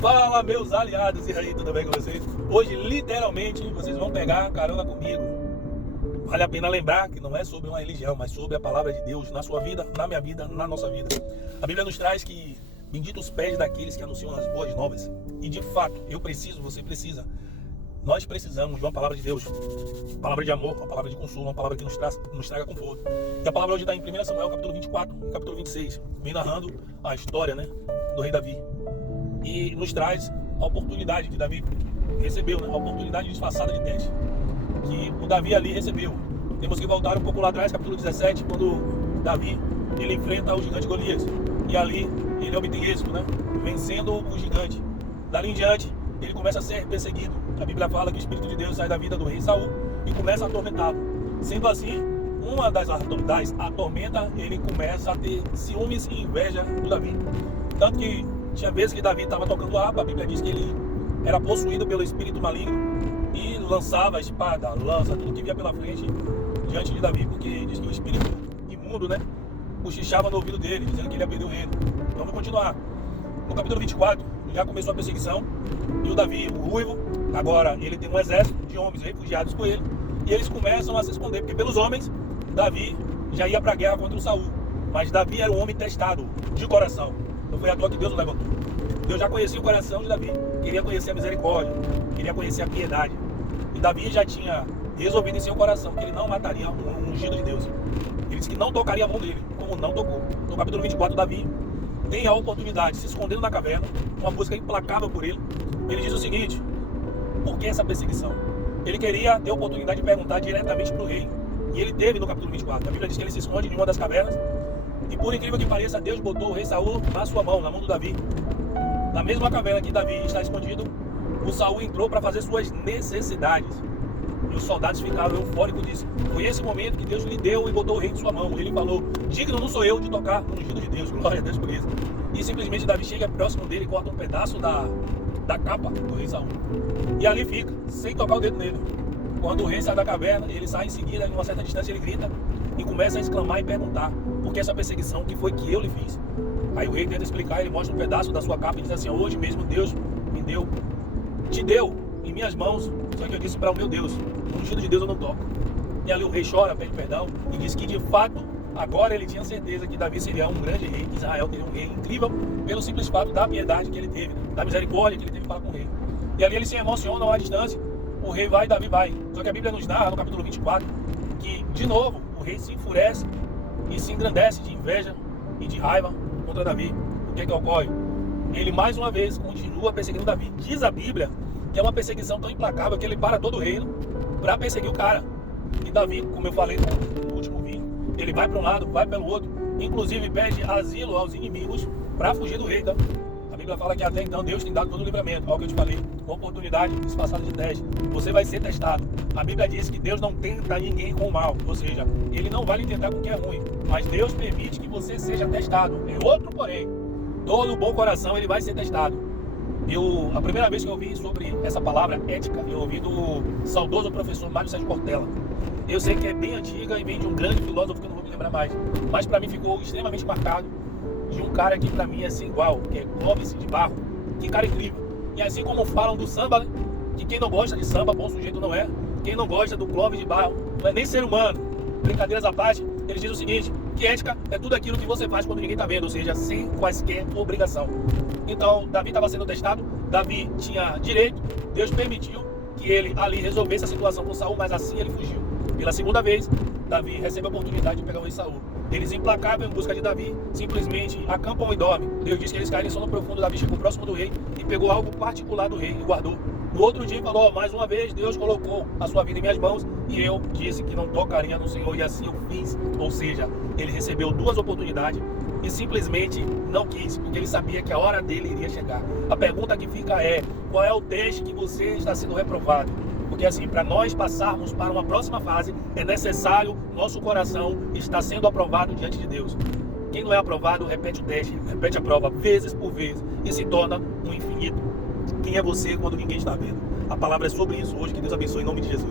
Fala, meus aliados, e aí, tudo bem com vocês? Hoje, literalmente, vocês vão pegar carona comigo. Vale a pena lembrar que não é sobre uma religião, mas sobre a palavra de Deus na sua vida, na minha vida, na nossa vida. A Bíblia nos traz que bendito os pés daqueles que anunciam as boas novas. E de fato, eu preciso, você precisa. Nós precisamos de uma palavra de Deus, uma palavra de amor, uma palavra de consolo, uma palavra que nos traga conforto. E a palavra hoje está em 1 Samuel, capítulo 24, capítulo 26, vem narrando a história, do rei Davi. E nos traz a oportunidade que Davi recebeu, a oportunidade disfarçada de teste, que o Davi ali recebeu. Temos que voltar um pouco lá atrás, capítulo 17, quando Davi ele enfrenta o gigante Golias. E ali ele obtém êxito, vencendo o gigante. Dali em diante, ele começa a ser perseguido. A Bíblia fala que o Espírito de Deus sai da vida do rei Saul e começa a atormentá-lo. Sendo assim, uma das atormentas, ele começa a ter ciúmes e inveja do Davi. Tanto que tinha vezes que Davi estava tocando harpa, a Bíblia diz que ele era possuído pelo espírito maligno e lançava a espada, lança, tudo que via pela frente diante de Davi, porque diz que o espírito imundo, cochichava no ouvido dele, dizendo que ele ia perder o reino. Vamos continuar. No capítulo 24, já começou a perseguição e o Davi, o ruivo, agora ele tem um exército de homens refugiados com ele e eles começam a se esconder, porque pelos homens, Davi já ia para a guerra contra o Saul, mas Davi era um homem testado de coração. Não foi à toa que Deus o levantou. Deus já conhecia o coração de Davi, queria conhecer a misericórdia, queria conhecer a piedade. E Davi já tinha resolvido em seu coração que ele não mataria um ungido de Deus. Ele disse que não tocaria a mão dele, como não tocou. No capítulo 24, Davi tem a oportunidade, se escondendo na caverna, uma busca implacável por ele. Ele diz o seguinte: por que essa perseguição? Ele queria ter a oportunidade de perguntar diretamente para o rei. E ele teve no capítulo 24. A Bíblia diz que ele se esconde em uma das cavernas. E por incrível que pareça, Deus botou o rei Saul na sua mão, na mão do Davi. Na mesma caverna que Davi está escondido, o Saul entrou para fazer suas necessidades. E os soldados ficaram eufóricos e disseram: foi esse momento que Deus lhe deu e botou o rei em sua mão. Ele falou: digno não sou eu de tocar no ungido de Deus. Glória a Deus por isso. E simplesmente Davi chega próximo dele e corta um pedaço da capa do rei Saul. E ali fica, sem tocar o dedo nele. Quando o rei sai da caverna, ele sai em seguida, em uma certa distância, ele grita e começa a exclamar e perguntar: por que essa perseguição? Que foi que eu lhe fiz? Aí o rei tenta explicar, ele mostra um pedaço da sua capa e diz assim: hoje mesmo Deus me deu, te deu em minhas mãos, só que eu disse para o meu Deus, no ungido de Deus eu não toco. E ali o rei chora, pede perdão e diz que de fato agora ele tinha certeza que Davi seria um grande rei, que Israel teria um rei incrível pelo simples fato da piedade que ele teve, da misericórdia que ele teve para com o rei. E ali eles se emocionam à distância, o rei vai e Davi vai. Só que a Bíblia nos narra no capítulo 24 que de novo o rei se enfurece e se engrandece de inveja e de raiva contra Davi. O que ocorre? Ele mais uma vez continua perseguindo Davi. Diz a Bíblia que é uma perseguição tão implacável que ele para todo o reino para perseguir o cara. E Davi, como eu falei no último vídeo, ele vai para um lado, vai pelo outro, inclusive pede asilo aos inimigos para fugir do rei. A Bíblia fala que até então Deus tem dado todo o livramento, algo que eu te falei, uma oportunidade disfarçada de teste. Você vai ser testado. A Bíblia diz que Deus não tenta ninguém com o mal, ou seja, Ele não vai lhe tentar com o que é ruim, mas Deus permite que você seja testado. É outro porém, todo bom coração ele vai ser testado. A primeira vez que eu ouvi sobre essa palavra ética, eu ouvi do saudoso professor Mário Sérgio Cortella. Eu sei que é bem antiga e vem de um grande filósofo que eu não vou me lembrar mais, mas para mim ficou extremamente marcado de um cara que para mim é sem igual, que é Clóvis de Barro. Que cara incrível. E assim como falam do samba, que quem não gosta de samba, bom sujeito não é. Quem não gosta do Clóvis de Barro não é nem ser humano. Brincadeiras à parte, ele diz o seguinte: que ética é tudo aquilo que você faz quando ninguém está vendo, ou seja, sem quaisquer obrigação. Então, Davi estava sendo testado, Davi tinha direito, Deus permitiu que ele ali resolvesse a situação com Saul, mas assim ele fugiu. Pela segunda vez, Davi recebe a oportunidade de pegar o rei Saul. Eles, implacáveis em busca de Davi, simplesmente acampam e dormem. Deus diz que eles caíram em sono profundo. Davi chegou próximo do rei e pegou algo particular do rei e guardou. No outro dia falou: mais uma vez Deus colocou a sua vida em minhas mãos e eu disse que não tocaria no Senhor, e assim eu fiz. Ou seja, ele recebeu duas oportunidades e simplesmente não quis, porque ele sabia que a hora dele iria chegar. A pergunta que fica é: qual é o teste que você está sendo reprovado? Porque assim, para nós passarmos para uma próxima fase, é necessário nosso coração estar sendo aprovado diante de Deus. Quem não é aprovado, repete o teste, repete a prova, vezes por vez, e se torna um infinito. Quem é você quando ninguém está vendo? A palavra é sobre isso hoje. Que Deus abençoe em nome de Jesus.